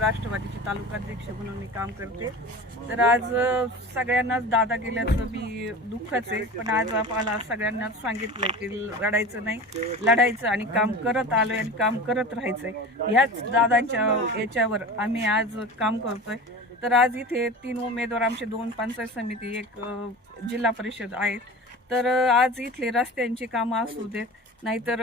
राष्ट्रवादीचे तालुकाध्यक्ष म्हणून मी काम करते. तर आज सगळ्यांनाच दादा गेल्याचं मी दुःखच आहे पण आज आम्हाला सगळ्यांनाच सांगितलंय की लढायचं नाही. लढायचं आणि काम करत आलोय आणि काम करत राहायचंय. ह्याच दादांच्या याच्यावर आम्ही आज काम करतोय. तर आज इथे तीन उमेदवार आमचे दोन पंचायत समिती एक जिल्हा परिषद आहेत. तर आज इथले रस्त्यांची कामं असू देत नाहीतर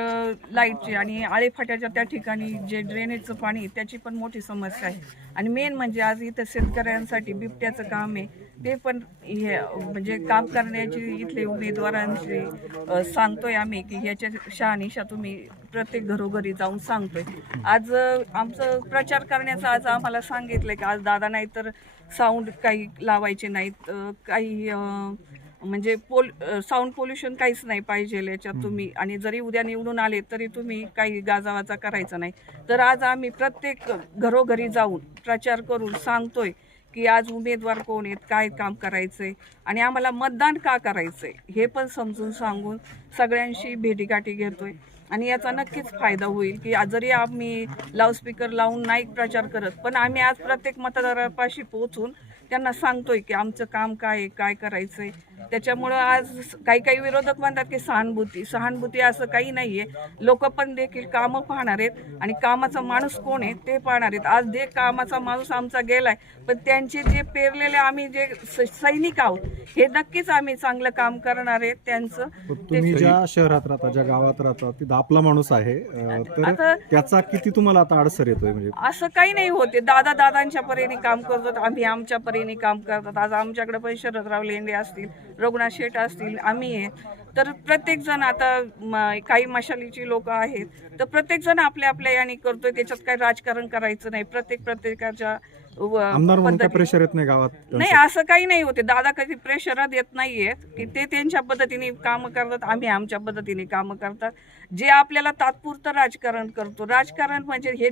लाईटची आणि आळेफाट्याच्या त्या ठिकाणी जे ड्रेनेजचं पाणी त्याची पण मोठी समस्या आहे. आणि मेन म्हणजे आज इथं शेतकऱ्यांसाठी बिबट्याचं काम आहे. ते पण हे म्हणजे काम करण्याची इथले उमेदवारांशी सांगतोय आम्ही की ह्याच्या शहानिशा तुम्ही प्रत्येक घरोघरी जाऊन सांगतोय. आज आमचं प्रचार करण्याचं आज आम्हाला सांगितलंय की आज दादा नाही तर साऊंड काही लावायचे नाहीत. काही म्हणजे पोल साऊंड पोल्युशन काहीच नाही पाहिजे याच्यात तुम्ही. आणि जरी उद्या निवडून आले तरी तुम्ही काही गाजावाजा करायचा नाही. तर आज आम्ही प्रत्येक घरोघरी जाऊन प्रचार करून सांगतोय की आज उमेदवार कोण आहेत काय काम करायचंय आणि आम्हाला मतदान का करायचंय हे पण समजून सांगून सगळ्यांशी भेटीगाठी घेतोय. आणि याचा नक्कीच फायदा होईल की जरी आम्ही लाऊडस्पीकर लावून नाही प्रचार करत पण आम्ही आज प्रत्येक मतदारापाशी पोहोचून त्यांना सांगतोय की आमचं काम काय आहे काय करायचंय. त्याच्यामुळं आज काही काही विरोधक म्हणतात की सहानुभूती. सहानुभूती असं काही नाहीये. लोक पण देखील कामं पाहणार आहेत आणि कामाचा माणूस कोण आहे ते पाहणार आहेत. आज जे कामाचा माणूस आमचा गेलाय पण त्यांचे जे पेरलेले आम्ही जे सैनिक आहोत हे नक्कीच आम्ही चांगलं काम करणार आहेत त्यांचं. तुम्ही ज्या शहरात राहता ज्या गावात राहता तिथं आपला माणूस आहे. तर त्याचा किती तुम्हाला आता अडसर येतोय म्हणजे? असं काही नाही होते दादा दादांच्या परीने काम करतात आम्ही आमच्या परीने काम करतात. आज आमच्याकडे पण शरदराव लेंडे असतील. रघुनाथ शेठ असतील आम्ही आहे. तर प्रत्येक जण आता काही मशालीची लोक आहेत. तर प्रत्येक जण आपल्या आपल्या याने करतोय त्याच्यात काही राजकारण करायचं नाही. प्रत्येक प्रत्येकाच्या प्रेशर येत नाही गावात नाही असं काही नाही होते. दादा कधी प्रेशर देत नाहीयेत की ते त्यांच्या पद्धतीने कामं करतात आम्ही आमच्या पद्धतीने कामं करतात. जे आपल्याला तात्पुरतं राजकारण करतो. राजकारण म्हणजे हे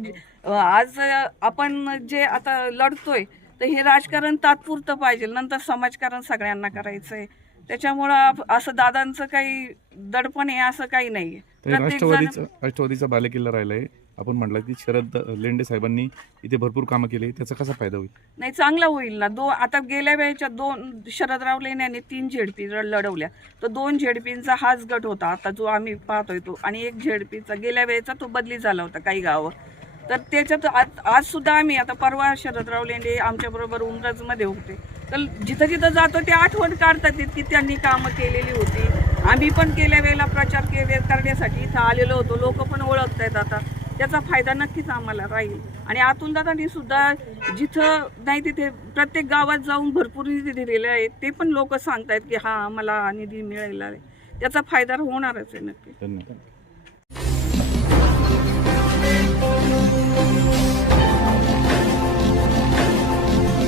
आज आपण जे आता लढतोय तर हे राजकारण तात्पुरतं पाहिजे. नंतर समाजकारण सगळ्यांना करायचंय. त्याच्यामुळं आप- असं दादांचं काही दडपण आहे असं काही जण राष्ट्रवादीचा राष्ट्रवादीचा बालेकिल्ला राहिलाय. आपण म्हटलं की शरद लेंडे साहेबांनी इथे भरपूर कामं केली. त्याचा कसा फायदा होईल? नाही चांगला होईल ना. दो आता गेल्या वेळेच्या दोन शरदराव लेण्याने तीन झेडपी लढवल्या. तर दोन झेडपींचा हाच गट होता. आता जो आम्ही पाहतोय तो. आणि एक झेडपीचा गेल्या वेळेचा तो बदली झाला होता काही गावं तर त्याच्यात आज आज सुद्धा आम्ही आता परवा शरदराव लेंडे आमच्याबरोबर उमरजमध्ये होते. तर जिथं जिथं जातो ते आठवण काढतात की त्यांनी कामं केलेली होती. आम्ही पण गेल्या वेळेला प्रचार केले करण्यासाठी इथं आलेलो होतो. लोक पण ओळखत आहेत आता. त्याचा फायदा नक्कीच आम्हाला राहील. आणि आतून दादांनी सुद्धा जिथं नाही तिथे प्रत्येक गावात जाऊन भरपूर निधी दिलेले आहे ते पण लोक सांगतायत की हा आम्हाला निधी मिळालेला आहे. त्याचा फायदा होणारच आहे नक्की.